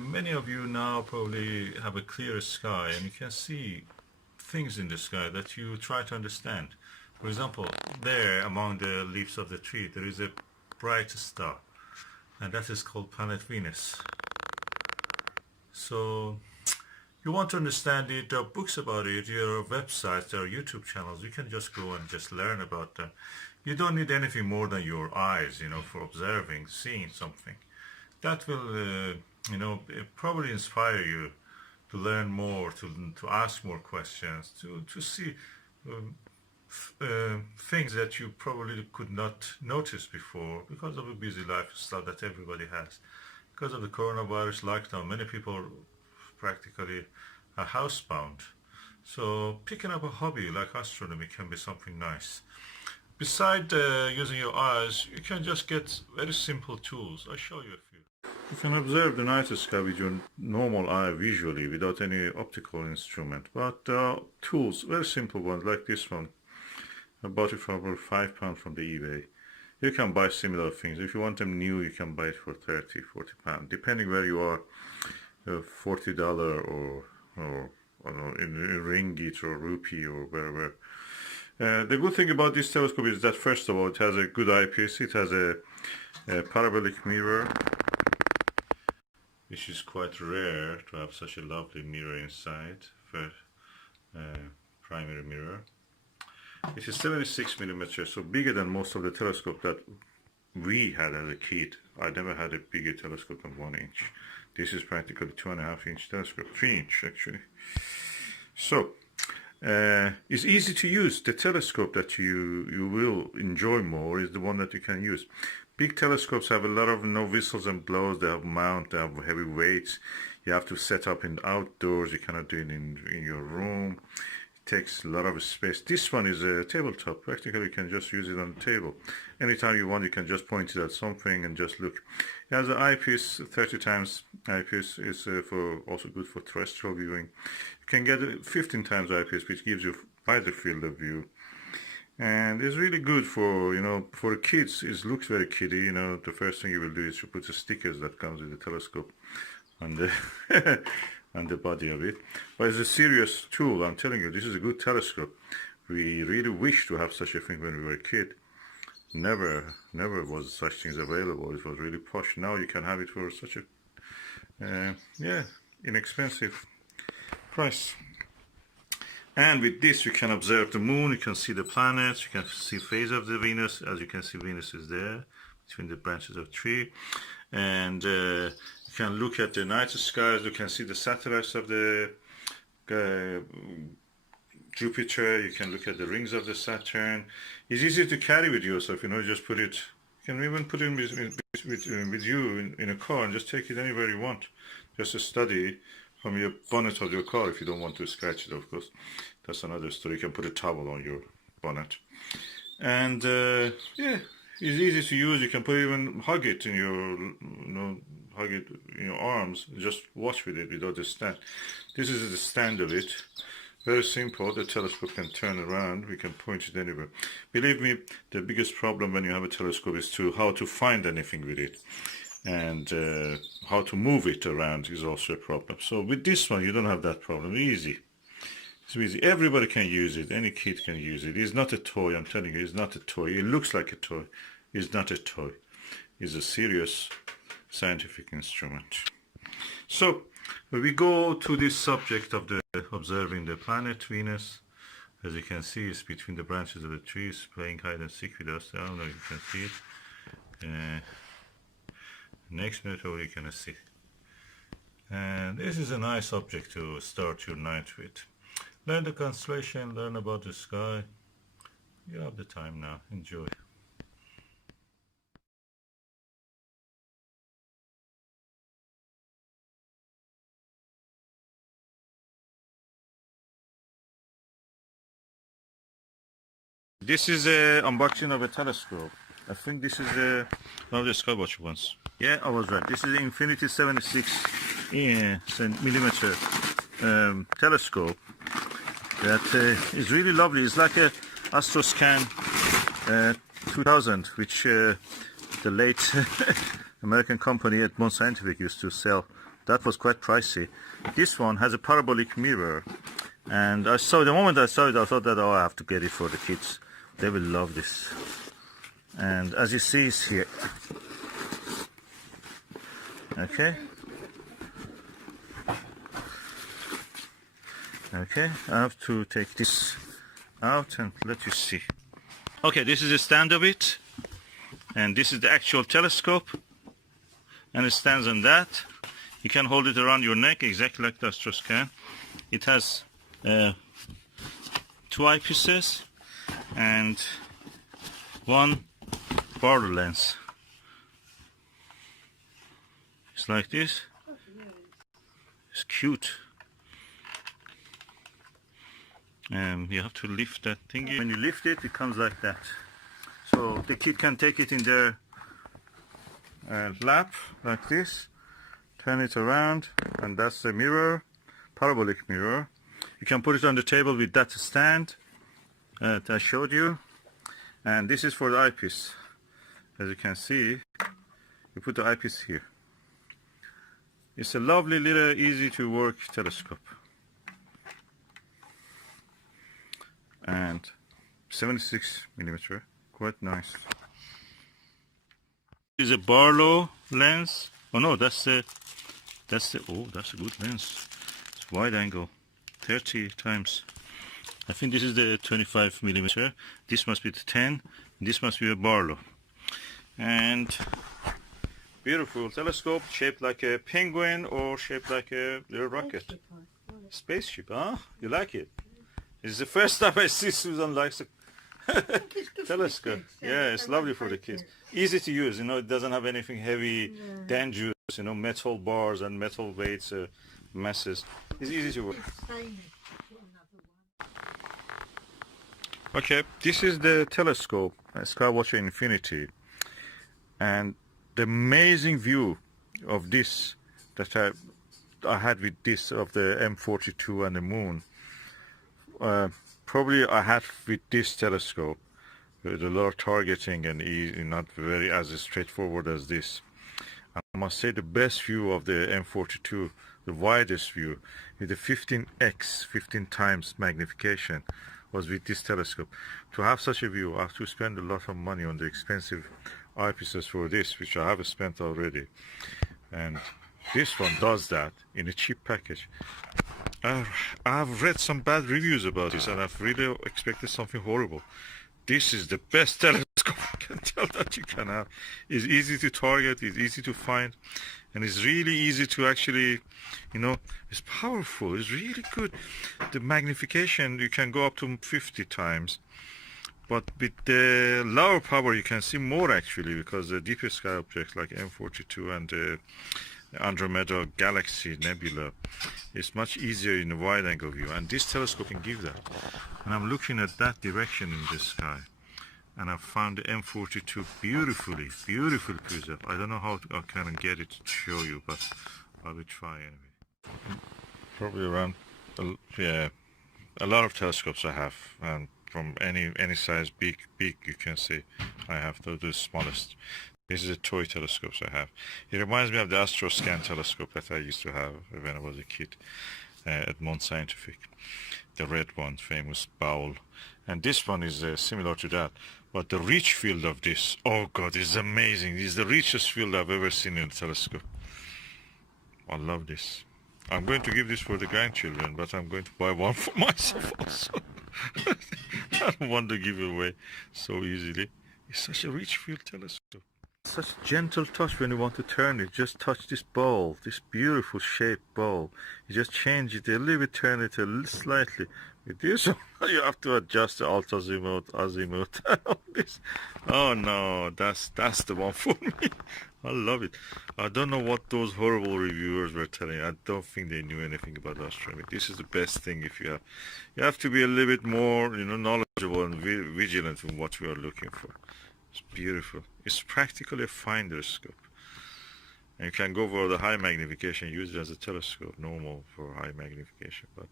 Many of you now probably have a clear sky and you can see things in the sky that you try to understand. For example, there among the leaves of the tree there is a bright star, and that is called planet Venus. So you want to understand it, there are books about it, there are websites, there are YouTube channels. You can just go and just learn about them. You don't need anything more than your eyes, for observing, seeing something. That will, probably inspire you to learn more, to ask more questions, to see things that you probably could not notice before because of a busy lifestyle that everybody has. Because of the coronavirus lockdown, many people practically are housebound. So picking up a hobby like astronomy can be something nice. Besides using your eyes, you can just get very simple tools. I'll show you a few. You can observe the night sky with your normal eye visually without any optical instrument. But tools, very simple ones like this one. I bought it for about £5 from the eBay. You can buy similar things. If you want them new, you can buy it for £30–40, depending where you are. $40 or I don't know, in ringgit or rupee or wherever. The good thing about this telescope is that first of all, it has a good eyepiece. It has a parabolic mirror, which is quite rare to have such a lovely mirror inside for primary mirror. It is 76mm, so bigger than most of the telescope that we had as a kid. I never had a bigger telescope than 1 inch. This is practically 2.5-inch telescope, 3 inch actually. So it's easy to use. The telescope that you will enjoy more is the one that you can use. Big telescopes have a lot of whistles and blows. They have mount, they have heavy weights. You have to set up in outdoors. You cannot do it in your room. It takes a lot of space. This one is a tabletop. Practically you can just use it on the table. Anytime you want, you can just point it at something and just look. It has an eyepiece, 30 times eyepiece. Is also good for terrestrial viewing. You can get a 15 times eyepiece, which gives you wider field of view. And it's really good for, for kids. It looks very kiddie. The first thing you will do is you put the stickers that comes with the telescope on the on the body of it. But it's a serious tool. I'm telling you, this is a good telescope. We really wish to have such a thing when we were a kid. Never was such things available. It was really posh. Now you can have it for such a inexpensive price. And with this you can observe the moon, you can see the planets, you can see phase of the Venus. As you can see, Venus is there between the branches of tree. And you can look at the night skies, you can see the satellites of the Jupiter, you can look at the rings of the Saturn. It's easy to carry with yourself, just put it, you can even put it with you in a car and just take it anywhere you want. Just to study from your bonnet of your car if you don't want to scratch it, of course. That's another story. You can put a towel on your bonnet. And it's easy to use. You can even hug it in your arms. Just watch with it without a stand. This is the stand of it. Very simple. The telescope can turn around. We can point it anywhere. Believe me, the biggest problem when you have a telescope is how to find anything with it. And how to move it around is also a problem. So with this one, you don't have that problem. Easy. It's easy. Everybody can use it. Any kid can use it. It's not a toy. I'm telling you, it's not a toy. It looks like a toy. It's not a toy. It's a serious scientific instrument. So we go to this subject of observing the planet Venus. As you can see, it's between the branches of the trees, playing hide and seek with us. I don't know if you can see it. Next minute over you can see. And this is a nice object to start your night with. Learn the constellation, learn about the sky. You have the time now. Enjoy. This is an unboxing of a telescope. I think this is one of the Skywatcher ones. Yeah, I was right. This is the Infinity 76mm telescope that is really lovely. It's like a Astroscan 2000, which the late American company Edmond Scientific used to sell that was quite pricey. This one has a parabolic mirror, and the moment I saw it, I thought that, oh, I have to get it for the kids. They will love this. And as you see, it's here. Okay. Okay, I have to take this out and let you see. Okay, this is the stand of it, and this is the actual telescope, and it stands on that. You can hold it around your neck exactly like the Astros can. It has 2 eyepieces and 1 Barlow lens. It's like this. It's cute. You have to lift that thingy. When you lift it, it comes like that. So the kid can take it in their lap like this, turn it around, and that's the mirror, parabolic mirror. You can put it on the table with that stand that I showed you. And this is for the eyepiece. As you can see, you put the eyepiece here. It's a lovely little easy to work telescope. And 76mm, quite nice. This is a Barlow lens. Oh no, that's a good lens. It's wide angle, 30 times. I think this is the 25mm. This must be the 10. This must be a Barlow. And beautiful telescope, shaped like a penguin or shaped like a little rocket. Spaceship, huh? You like it? It's the first time I see Susan likes a telescope. Yeah, it's lovely for the kids. Easy to use, it doesn't have anything heavy, dangerous, metal bars and metal weights, masses. It's easy to work. Okay, this is the telescope, Skywatcher Infinity. And the amazing view of this that I had with this of the M42 and the moon. Probably I had with this telescope with a lot of targeting and easy, not very as straightforward as this. I must say the best view of the M42, the widest view, with the 15x, 15 times magnification, was with this telescope. To have such a view, I have to spend a lot of money on the expensive eyepieces for this, which I have spent already. And this one does that in a cheap package. I've read some bad reviews about this, and I've really expected something horrible. This is the best telescope I can tell that you can have. It's easy to target, it's easy to find, and it's really easy to actually, it's powerful, it's really good. The magnification, you can go up to 50 times, but with the lower power you can see more actually, because the deeper sky objects like M42 and the Andromeda Galaxy Nebula is much easier in a wide angle view, and this telescope can give that. And I'm looking at that direction in the sky, and I've found the M42 beautifully preserved. I don't know how I can get it to show you, but I will try anyway. Probably around, a lot of telescopes I have, and from any size, big you can see. I have the smallest. This is a toy telescopes I have. It reminds me of the Astroscan telescope that I used to have when I was a kid at Mount Scientific. The red one, famous bowl. And this one is similar to that. But the reach field of this, oh God, is amazing. This is the richest field I've ever seen in a telescope. I love this. I'm going to give this for the grandchildren, but I'm going to buy one for myself also. I don't want to give it away so easily. It's such a rich field telescope. Such gentle touch when you want to turn it. Just touch this ball, this beautiful shaped ball. You just change it a little bit, turn it a little slightly. With this one, you have to adjust the alt azimuth, all this. Oh no, that's the one for me. I love it. I don't know what those horrible reviewers were telling. I don't think they knew anything about astronomy. This is the best thing if you have. You have to be a little bit more, knowledgeable and vigilant in what we are looking for. It's beautiful. It's practically a finder scope. And you can go for the high magnification, use it as a telescope, normal for high magnification. But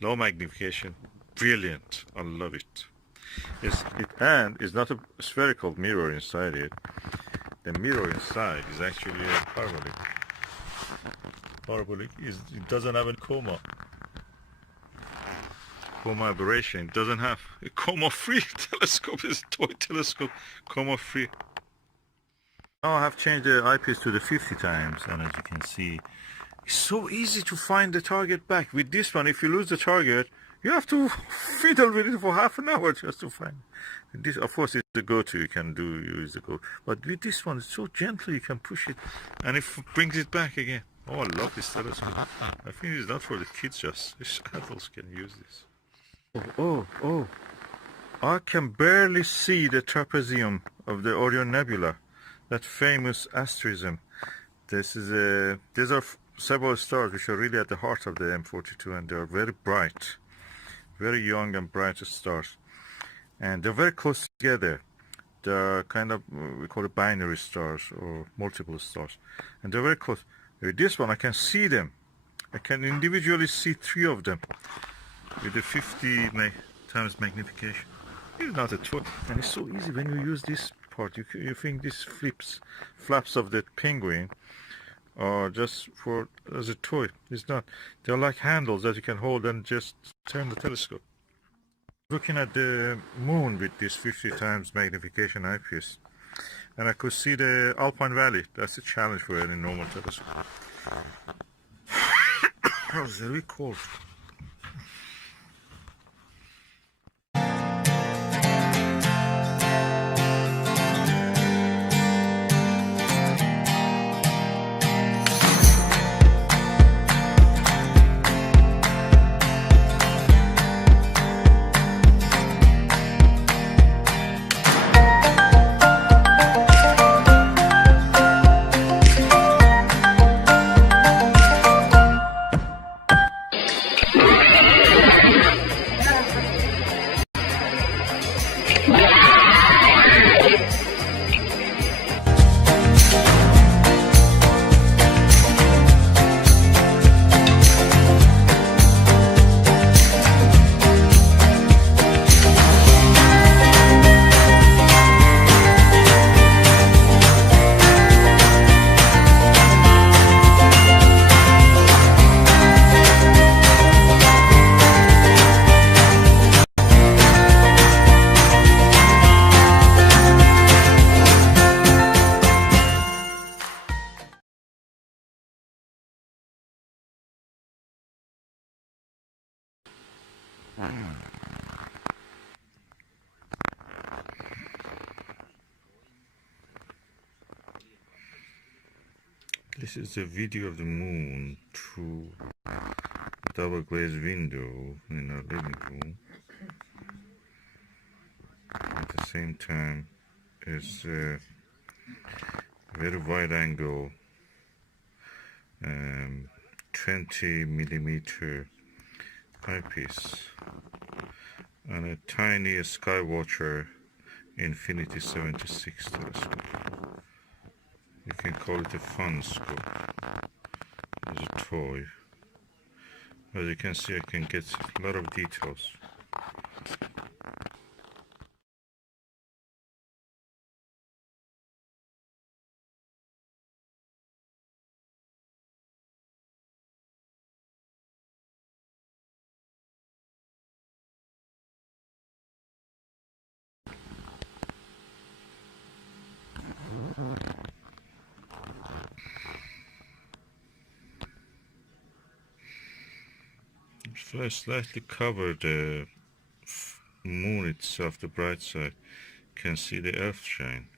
low magnification, brilliant. I love it. And it's not a spherical mirror inside it. The mirror inside is actually a parabolic. parabolic. It doesn't have a coma aberration. It doesn't have a coma-free telescope. It's a toy telescope, coma-free. Now I have changed the eyepiece to the 50 times, and as you can see, it's so easy to find the target back. With this one, if you lose the target, you have to fiddle with it for half an hour just to find it. This, of course, is the go-to. You can use the go. But with this one, it's so gentle, you can push it, and it brings it back again. Oh, I love this telescope. I think it's not for the kids, just adults can use this. Oh! I can barely see the trapezium of the Orion Nebula, that famous asterism. These are several stars which are really at the heart of the M42, and they are very bright, very young and bright stars, and they're very close together. They're kind of, we call it binary stars or multiple stars, and they're very close. With this one, I can see them. I can individually see 3 of them with the 50 times magnification. It's not a toy, and it's so easy when you use this part. You think these flaps of the penguin are just as a toy. It's not. They're like handles that you can hold and just turn the telescope. Looking at the moon with this 50 times magnification eyepiece, and I could see the Alpine Valley. That's a challenge for any normal telescope. It was very cold. This is a video of the moon through a double glazed window in our living room. At the same time, it's a very wide angle 20 millimeter eyepiece and a tiny Skywatcher Infinity 76 telescope. You can call it a fun scope as a toy. As you can see, I can get a lot of details. If I slightly cover the moon itself, the bright side, you can see the earth shine.